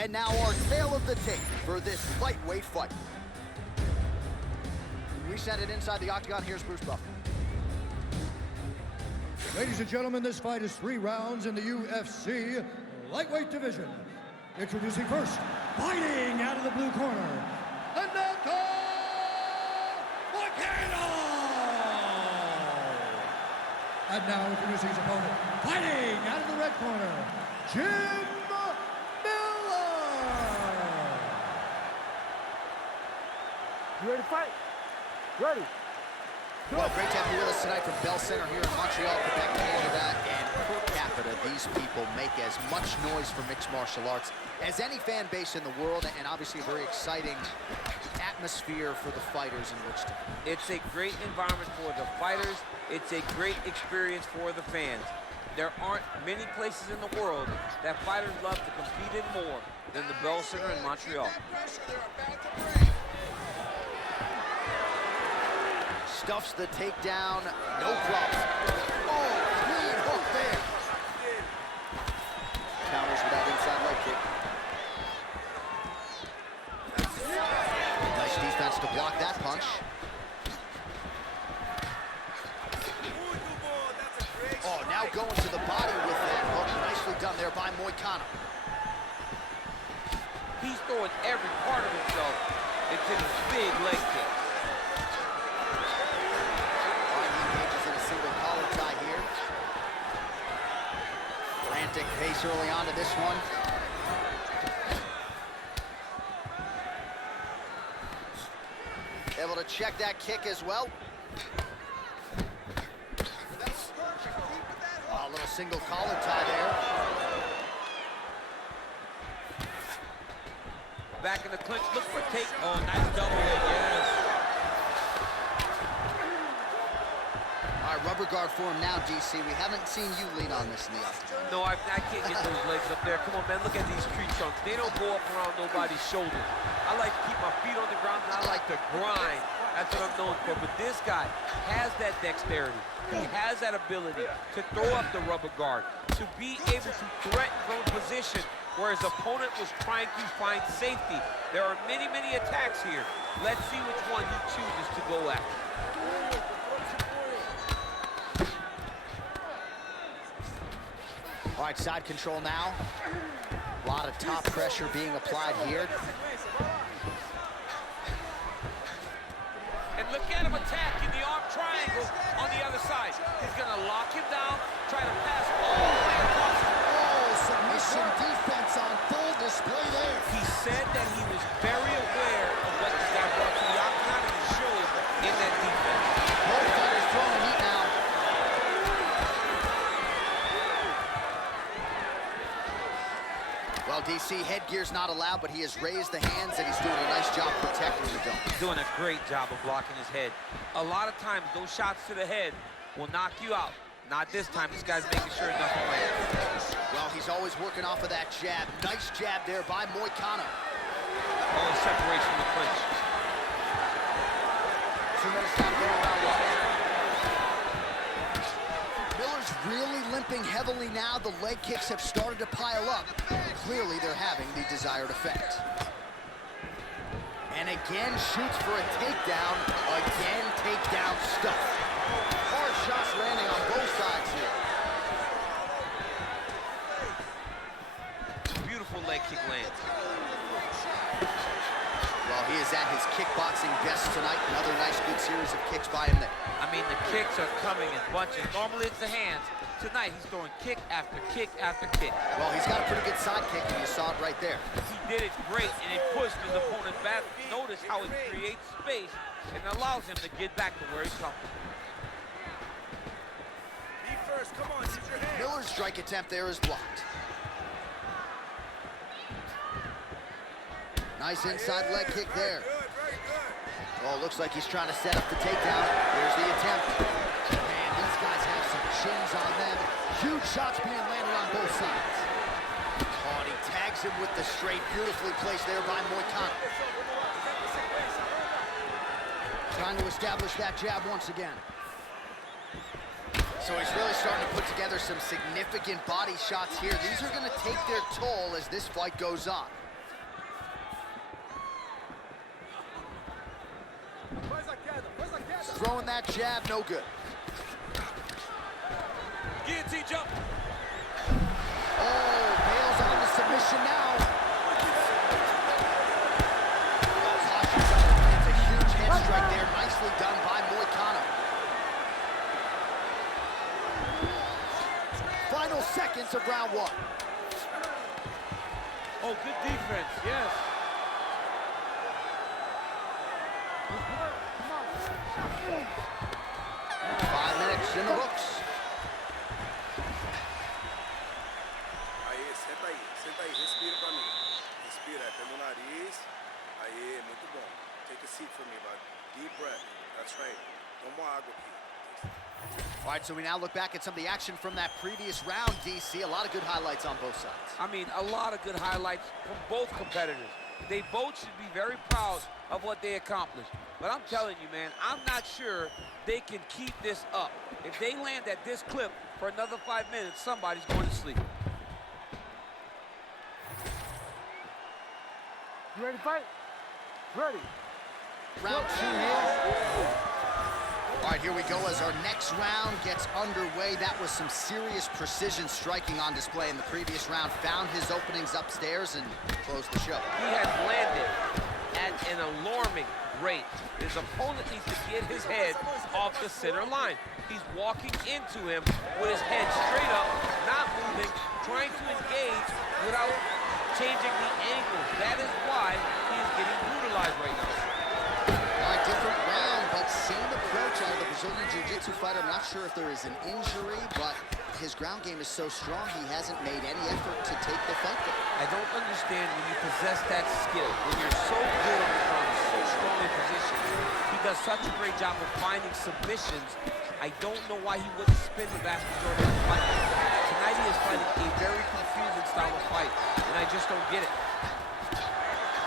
And now our tale of the tape for this lightweight fight. We send it inside the octagon. Here's Bruce Buffer. Ladies and gentlemen, this fight is 3 rounds in the UFC lightweight division. Introducing first, fighting out of the blue corner, Renato! And now introducing his opponent, fighting out of the red corner, Jim Miller! You ready to fight? Ready. Well, great to have you with us tonight from Bell Center here in Montreal, Quebec, Canada. And per capita, these people make as much noise for mixed martial arts as any fan base in the world, and obviously a very exciting atmosphere for the fighters in which to. It's a great environment for the fighters. It's a great experience for the fans. There aren't many places in the world that fighters love to compete in more than the Bell Center in Montreal. Stuffs the takedown, no problem. Oh, clean hook there. Counters with that inside leg kick. Nice defense to block that punch. Oh, now going to the body with that hook. Nicely done there by MOICANO. He's throwing every part of himself into these big leg kicks. Pace early on to this one. Able to check that kick as well. Oh, a little single collar tie there. Back in the clinch, look for take. Oh, nice double leg, yes. All right, rubber guard for him now, DC. We haven't seen you lean on this in the octagon. No, I can't get those legs up there. Come on, man, look at these tree trunks. They don't go up around nobody's shoulders. I like to keep my feet on the ground, and I like to grind. That's what I'm known for. But this guy has that dexterity. He has that ability to throw up the rubber guard, to be able to threaten from a position where his opponent was trying to find safety. There are many, many attacks here. Let's see which one he chooses to go after. All right, side control now. A lot of top pressure being applied here. And look at him attacking the arm triangle on the other side. He's gonna lock him down, try to pass all the way across. Oh, submission defense on full display there. He said that he was very aware of what this guy brought to the octagon, and he showed in that defense. Both fighters throwing heat now. Well, DC, headgear's not allowed, but he has raised the hands, and he's doing a nice job protecting the dome. He's doing a great job of blocking his head. A lot of times, those shots to the head will knock you out. Not this time. This guy's making sure nothing lands. Well, he's always working off of that jab. Nice jab there by MOICANO. Oh, separation in the clinch. 2 minutes down, going around one. Miller's really limping heavily now. The leg kicks have started to pile up. Clearly, they're having the desired effect. And again, shoots for a takedown. Again, takedown stuff. Hard shots landing on both sides here. Beautiful leg kick lands. Well, he is at his kickboxing best tonight. Another nice, good series of kicks by him there. I mean, the kicks are coming in bunches. Normally, it's the hands. Tonight, he's throwing kick after kick after kick. Well, he's got a pretty good side kick, and you saw it right there. He did it great, and it pushed his opponent back. Notice how it creates space and allows him to get back to where he's comfortable. Be first, come on, use your hand. Miller's strike attempt there is blocked. Nice inside leg kick there. Good, very good. Well, looks like he's trying to set up the takedown. Here's the attempt. Man, these guys have some chins on them. Huge shots being landed on both sides. Oh, and he tags him with the straight. Beautifully placed there by MOICANO. Trying to establish that jab once again. So he's really starting to put together some significant body shots here. These are going to take their toll as this fight goes on. Throwing that jab, no good. Guillotine jump. Oh, nails on the submission now. It's a huge head strike there. Nicely done by MOICANO. Final seconds of round one. Oh, good defense, yes. 5 minutes in the books. Aí, senta aí, respira pra mim. Respira pelo nariz. Aí, muito bom. Take a seat for me, bud. Deep breath. That's right. Toma água aqui. All right, so we now look back at some of the action from that previous round, DC. A lot of good highlights on both sides. I mean, a lot of good highlights from both competitors. They both should be very proud of what they accomplished. But I'm telling you, man, I'm not sure they can keep this up. If they land at this clip for another 5 minutes, somebody's going to sleep. You ready to fight? Ready. Round two here. All right, here we go as our next round gets underway. That was some serious precision striking on display in the previous round. Found his openings upstairs and closed the show. He has landed at an alarming rate. His opponent needs to get his head off the center line. He's walking into him with his head straight up, not moving, trying to engage without changing the angle. That is why he is getting brutalized right now. Different round, but same approach out of the Brazilian Jiu-Jitsu fighter. I'm not sure if there is an injury, but his ground game is so strong, he hasn't made any effort to take the fight there. I don't understand when you possess that skill, when you're so good on the ground, so strong in position. He does such a great job of finding submissions. I don't know why he wouldn't spin the vast majority of the fight. Tonight he is fighting a very confusing style of fight, and I just don't get it.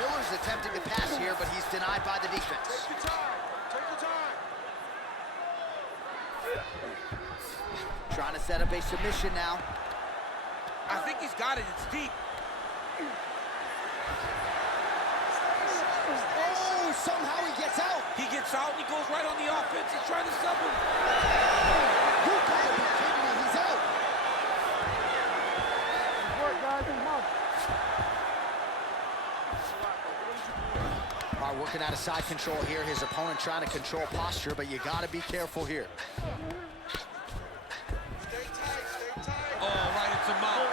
Miller's attempting to pass here, but he's denied by the defense. Take your time. Take your time. Trying to set up a submission now. I think he's got it. It's deep. Oh, somehow he gets out. He gets out and he goes right on the offense. He's trying to sub him. You gotta be kidding me, he's out. Good work, guys. Come on. All right, working out of side control here. His opponent trying to control posture, but you gotta be careful here. Stay tight, stay tight. Oh, right into mount.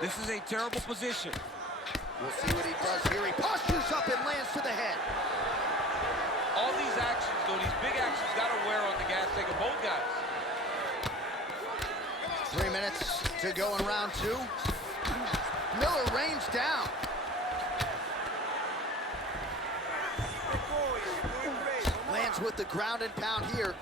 This is a terrible position. We'll see what he does here. He postures up and lands to the head. All these actions, though, these big actions, got to wear on the gas tank of both guys. 3 minutes to go in round two. Miller rains down. Lands with the ground and pound here.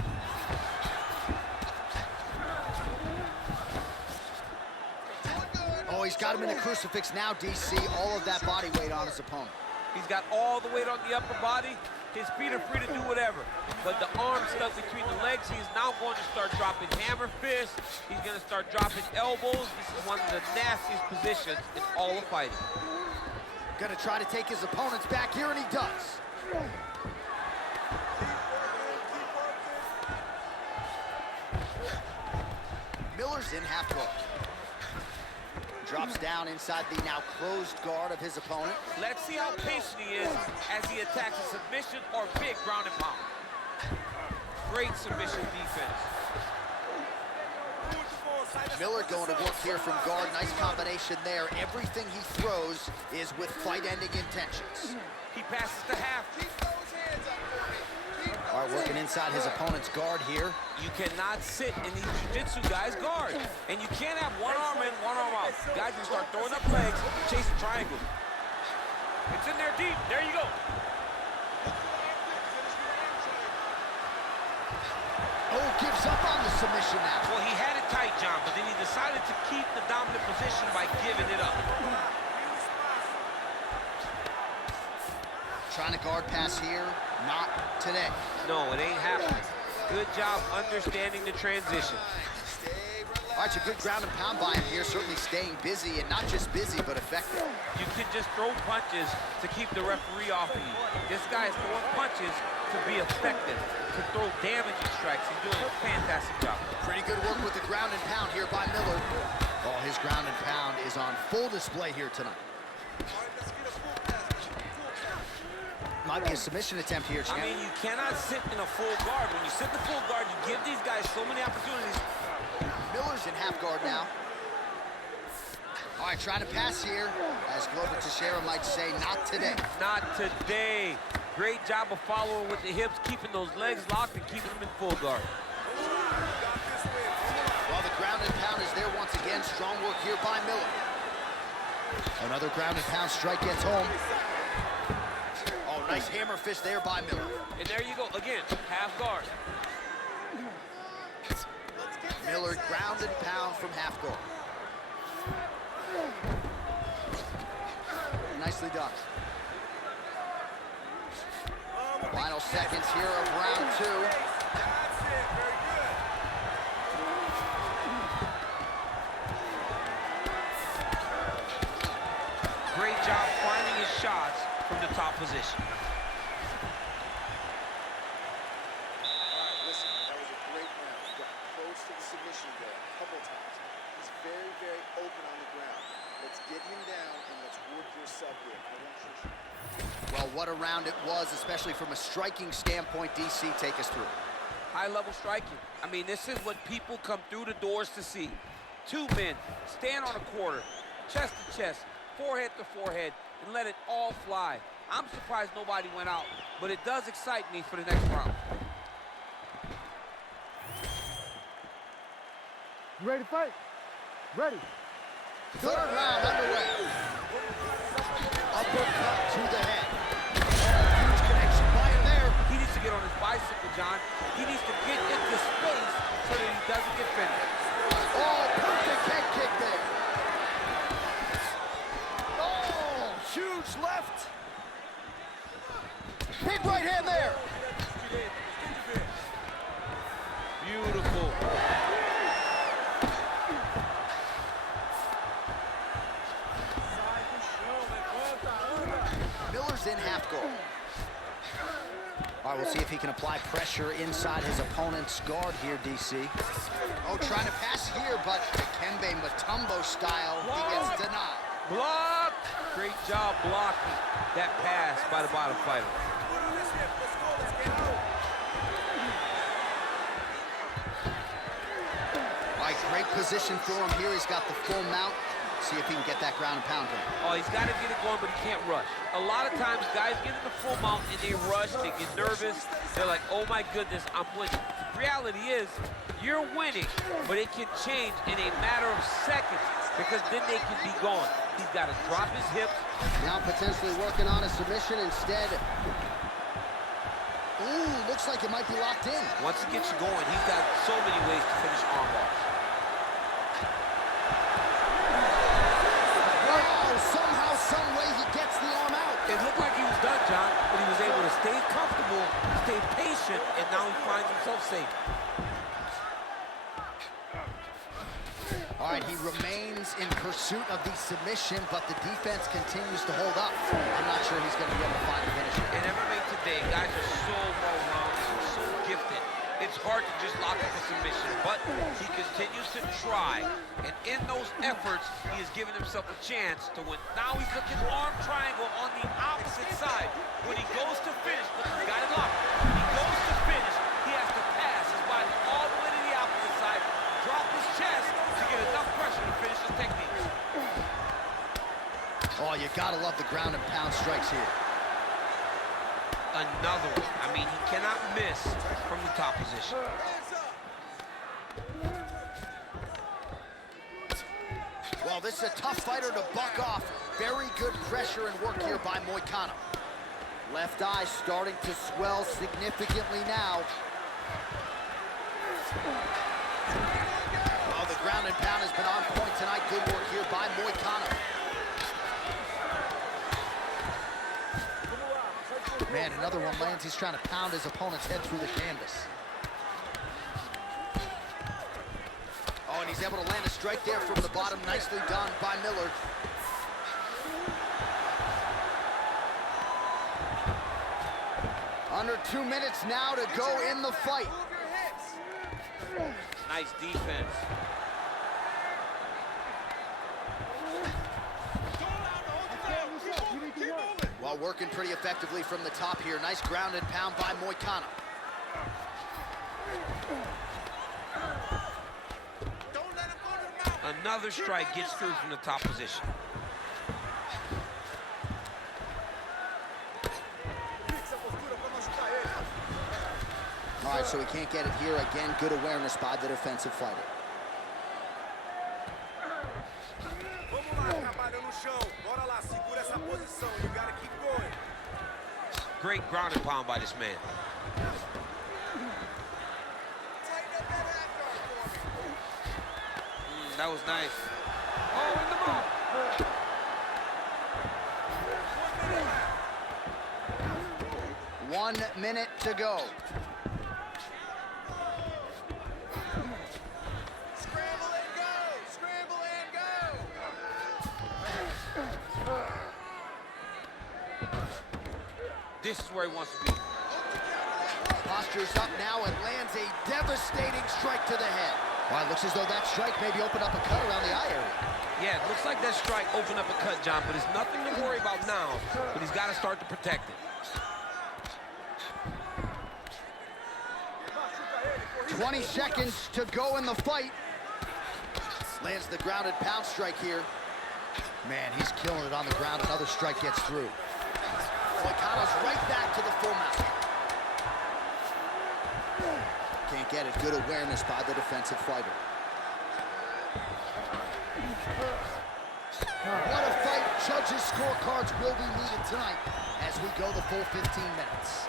Oh, he's got him in the crucifix now, DC. All of that body weight on his opponent. He's got all the weight on the upper body. His feet are free to do whatever. But the arm stuck between the legs, he's now going to start dropping hammer fists. He's going to start dropping elbows. This is one of the nastiest positions in all of fighting. Gonna try to take his opponents back here, and he does. Miller's in half guard. Drops down inside the now closed guard of his opponent. Let's see how patient he is as he attacks a submission or big ground and pound. Great submission defense. Miller going to work here from guard. Nice combination there. Everything he throws is with fight-ending intentions. He passes to half. All right, working inside his opponent's guard here. You cannot sit in these jiu-jitsu guys' guard. And you can't have one arm in, one arm out. Guys can start throwing up legs, chasing triangles. It's in there deep. There you go. Oh, gives up on the submission now. Well, he had it tight, John, but then he decided to keep the dominant position by giving it up. Trying to guard pass here. Not today. No, it ain't happening. Good job understanding the transition. All right, it's a good ground and pound by him here, certainly staying busy, and not just busy, but effective. You can just throw punches to keep the referee off of you. This guy is throwing punches to be effective, to throw damaging strikes. He's doing a fantastic job. Pretty good work with the ground and pound here by Miller. Oh, his ground and pound is on full display here tonight. Might be a submission attempt here, champ. I mean, you cannot sit in a full guard. When you sit in the full guard, you give these guys so many opportunities. Miller's in half guard now. All right, trying to pass here. As Glover Teixeira might say, not today. Not today. Great job of following with the hips, keeping those legs locked and keeping them in full guard. Well, the ground and pound is there once again. Strong work here by Miller. Another ground and pound strike gets home. Oh, nice hammer fist there by Miller. And there you go, again, half guard. Miller ground and pound from half guard. Nicely done. Final seconds here of round 2. Great job finding his shots from the top position. Listen, that was a great round. He got close to the submission there a couple times. He's very, very open on the ground. Let's get him down and let's work your sub here. Well, what a round it was, especially from a striking standpoint. DC, take us through. High-level striking. I mean, this is what people come through the doors to see. Two men stand on a quarter, chest to chest, forehead to forehead, and let it all fly. I'm surprised nobody went out, but it does excite me for the next round. You ready to fight? Ready. Third round underway. Uppercut to the head. Huge connection by him there. He needs to get on his bicycle, John. He needs to get into space so that he doesn't get finished. Oh, perfect head kick there. Oh, huge left. Big right hand there. Beautiful. Miller's in half guard. All right, we'll see if he can apply pressure inside his opponent's guard here, DC. Oh, trying to pass here, but Kembe Mutombo style, he gets denied. Block! Great job blocking that pass by the bottom fighter. All right, great position for him here. He's got the full mount. See if he can get that ground and pound going. Oh, he's got to get it going, but he can't rush. A lot of times, guys get in the full mount and they rush, they get nervous. They're like, oh my goodness, I'm winning. The reality is, you're winning, but it can change in a matter of seconds because then they can be gone. He's got to drop his hips. Now potentially working on a submission instead. Ooh, looks like it might be locked in. Once he gets you going, he's got so many ways to finish arm bars. Somehow, some way, he gets the arm out. It looked like he was done, John, but he was able to stay comfortable, stay patient, and now he finds himself safe. All right, he remains in pursuit of the submission, but the defense continues to hold up. I'm not sure he's going to be able to find the finish. In MMA today, guys are so well-rounded, so gifted. It's hard to just lock up a submission, but he continues to try. And in those efforts, he has given himself a chance to win. Now he's looking arm triangle on the opposite side. When he goes to finish, look, he's got it locked. When he goes to finish, he has to pass his body all the way to the opposite side, drop his chest to get enough pressure to finish his technique. Oh, you gotta love the ground and pound strikes here. Another one. I mean, he cannot miss from the top position. Well, this is a tough fighter to buck off. Very good pressure and work here by MOICANO. Left eye starting to swell significantly now. Well, the ground and pound has been on point tonight. Good work here by MOICANO. Man, another one lands. He's trying to pound his opponent's head through the canvas. Oh, and he's able to land a strike there from the bottom. Nicely done by Miller. Under 2 minutes now to go in the fight. Nice defense. While working pretty effectively from the top here. Nice grounded pound by MOICANO. Another strike gets through from the top position. All right, so he can't get it here. Again, good awareness by the defensive fighter. Great ground and pound by this man. That was nice. Oh, in the mouth. 1 minute to go. Scramble and go! Scramble and go! This is where he wants to be. Postures up now and lands a devastating strike to the head. Well, it looks as though that strike maybe opened up a cut around the eye area. Yeah, it looks like that strike opened up a cut, John, but it's nothing to worry about now, but he's got to start to protect it. 20 seconds to go in the fight. Lands the grounded pound strike here. Man, he's killing it on the ground. Another strike gets through. MOICANO's right back to the full mount. Can't get it. Good awareness by the defensive fighter. What a fight. Judges' scorecards will be needed tonight as we go the full 15 minutes.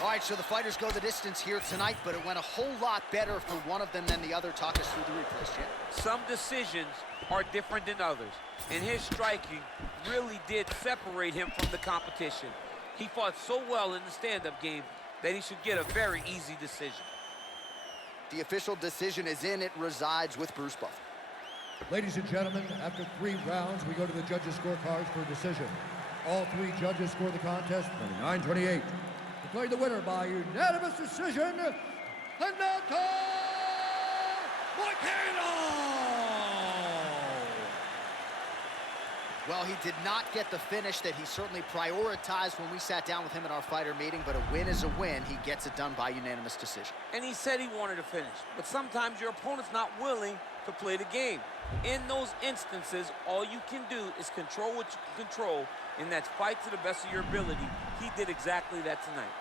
All right, so the fighters go the distance here tonight, but it went a whole lot better for one of them than the other. Talk us through the replays, Jim. Some decisions are different than others, and his striking really did separate him from the competition. He fought so well in the stand-up game that he should get a very easy decision. The official decision is in. It resides with Bruce Buffer. Ladies and gentlemen, after 3 rounds, we go to the judges' scorecards for a decision. All 3 judges score the contest 29-28. Declared the winner by unanimous decision, Renato MOICANO! Well, he did not get the finish that he certainly prioritized when we sat down with him in our fighter meeting, but a win is a win. He gets it done by unanimous decision. And he said he wanted to finish, but sometimes your opponent's not willing to play the game. In those instances, all you can do is control what you can control, and that's fight to the best of your ability. He did exactly that tonight.